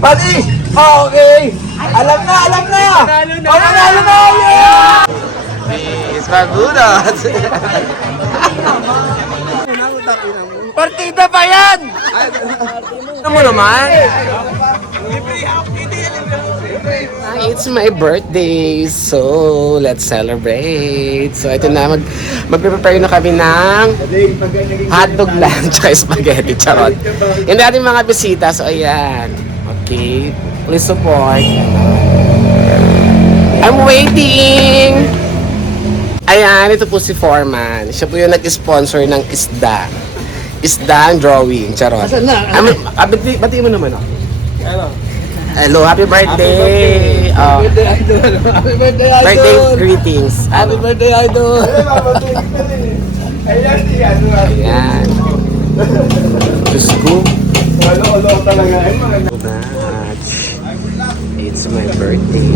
Pati! Okay! Alam na! Alam na! Panalo na! Yeah! Is Bagudot! Partida pa yan! Ano mo naman? It's my birthday, so let's celebrate. So ito na, mag-prepare na kami ng hotdog lang, tsaka spaghetti, charot. Yung ating mga bisita, so ayan. Okay, please support. I'm waiting! Ayan, ito po si Foreman. Siya po yung nag-sponsor ng isda. Isda ang drawing, charot. Asan na? Batiin mo naman ako. Ano? Hello, happy birthday! Happy birthday, idol! Happy birthday, idol! Birthday greetings. Happy birthday, idol! Ayan, Ayan. Diyos ko. Walo talaga. Ay, mga Match. It's my birthday.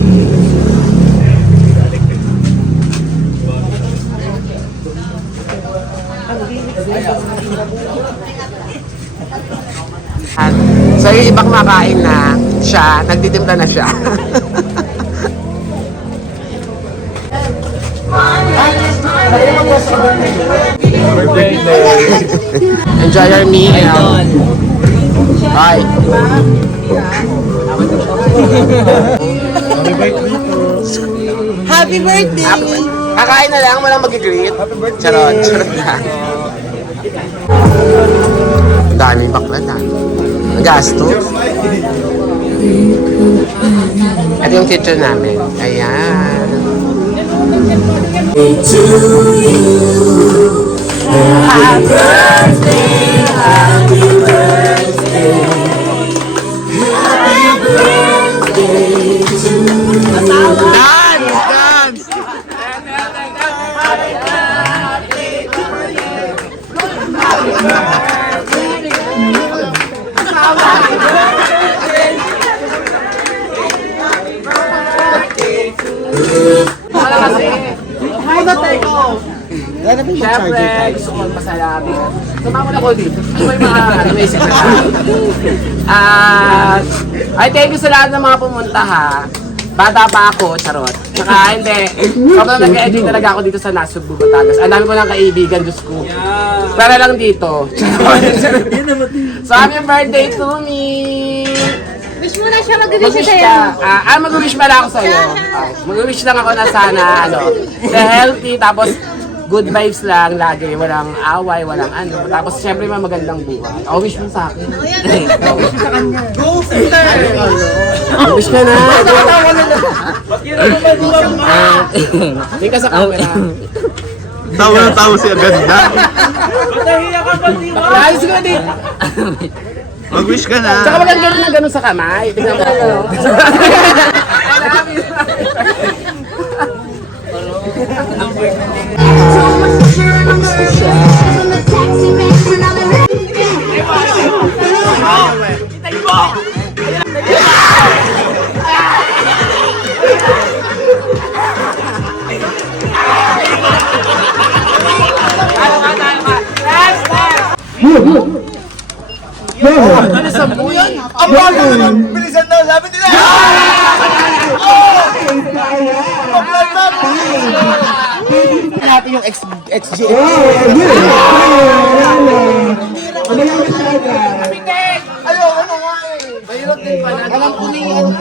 So yung ibang makain na siya, nagtitimpla na siya. Enjoy your meal. Bye. Happy birthday! Kakain na lang, walang mag-greet. Charot, charot lang. Daming bakla, dami. Gasto. Ito yung kitchen namin. Ayan. Happy birthday, happy birthday, happy birthday to you. Dance! Dance! Siyempre, gusto ko magpasalamat. Sumama na ko dito. Ano may mga naisip na ay, thank you sa lahat ng mga pumunta ha. Bata pa ako, charot. Tsaka hindi, sobrang nag-enjoy talaga ako dito sa Nasugbu, Batangas. Ang dami ko ng kaibigan, Diyos ko. Para lang dito. So, happy birthday to me! Wish mo na siya, mag-wish Mag-wish siya ka. Mag-wish pala ako sa'yo. Mag-wish lang ako na sana, healthy, tapos good vibes lang lagi, walang away, walang ano. Tapos siyempre may magandang buhay. O, wish mo sa akin. Wish mo sa kanya. Go, sister! Wish ka na. Hindi ka sa camera. tawa na tawa siya ganda. Ayos ko din. Mag-wish ka na. Tsaka maganda na ganun sa kamay. Tignan mo. Ano sa buhay? Ang bago naman! Bilisan na! Sabi nila! Natin yung XG. Ayaw, ano nga eh! Mahirap din pala. Alam ko na yung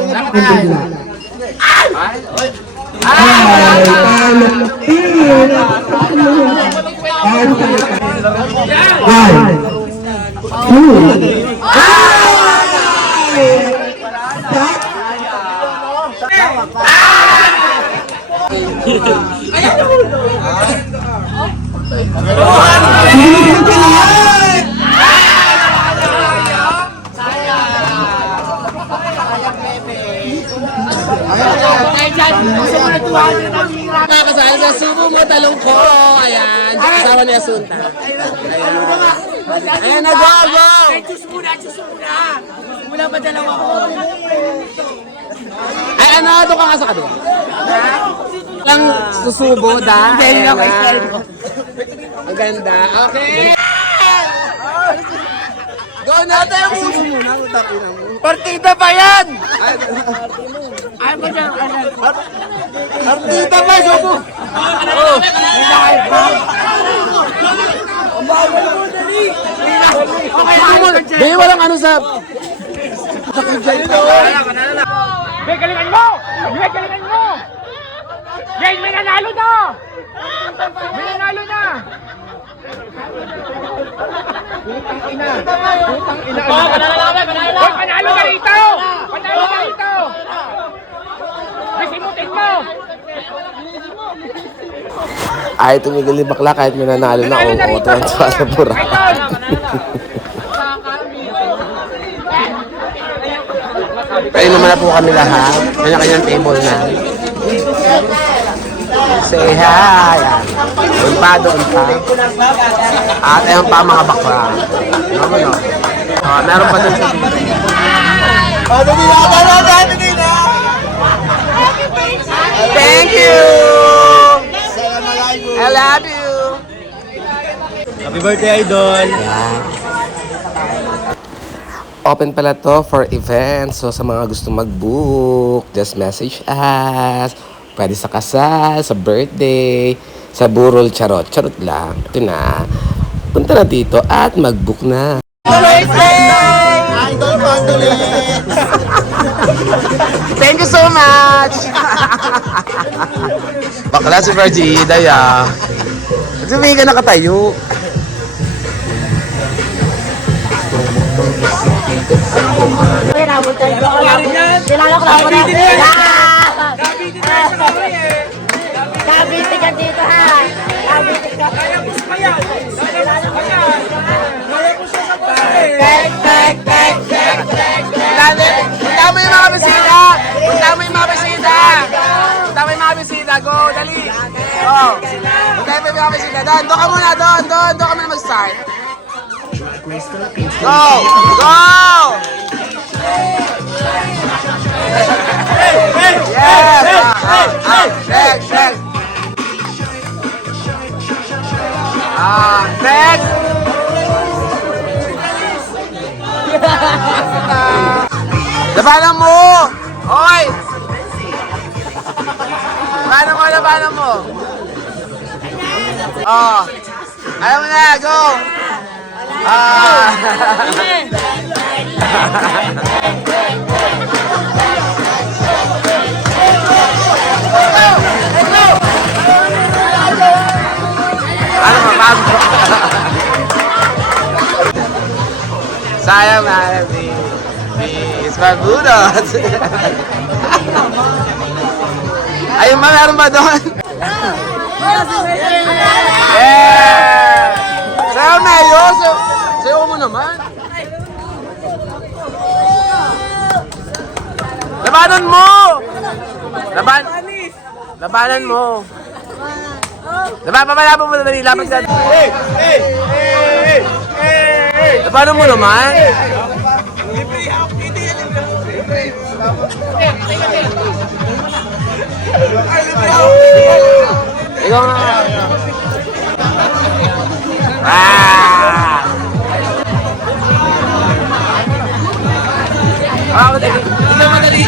Kasali sa subo mo, talong ko. Ayan, kasama ni Asunta. Ayan na, go, go! Juice muna! Wala pa dalawa ko. Ay, ano, ito ka nga sa kabila. Lang susubo, da. Ayan na. Ang ganda. Okay. Go na! Partida pa yan! Partida pa, subo! Di, walang ano sa... May galingan mo! May galingan mo! Yan, may nanalo na! May nanalo na! Oh, panalo na kami! Panalo na rito! Panalo na rito! Bisimutin mo! Ay, tumigil ni bakla kahit may nanalo na. Oo, tuwan-tuwa sa pura. Kayo naman na po kami lahat. Kanya-kanyang table na. Say hi! Doon pa. At ayun pa mga bakla. Ano no? Meron pa dun sa dito. Thank you! I love you! Happy birthday, Idol! Open pala to for events. So sa mga gusto mag-book, just message us. Pwede sa kasal, sa birthday, sa burol, charot. Charot lang. Ito na. Punta na dito at mag-book na. Idol Pandulis! Thank you so much! Bakla si Virgie, daya. Sabihin ka nakatayo. Kabiti ka dito ha. Kabiti ka. Punta mo yung mga bisita! Punta mo yung mga bisita! Punta mo yung mga bisita! Go, dali! Oh. Punta mo yung mga bisita. Doon ka muna, doon ka muna mag-start. Go! Go! Yes! Next, next! Next! Labanan mo! Oy! Labanan mo! Oh! Ayaw mo na! Go! Ano mabago? Sayang na, Miss Barbudos. Ayun ba, meron ba doon? Yeah! Sayo, Mayo! Sayo mo naman. Labanan mo! Labanan mo! Papalaban mo na dali, laban ka. Labanan mo naman. Ikaw nga. Madali.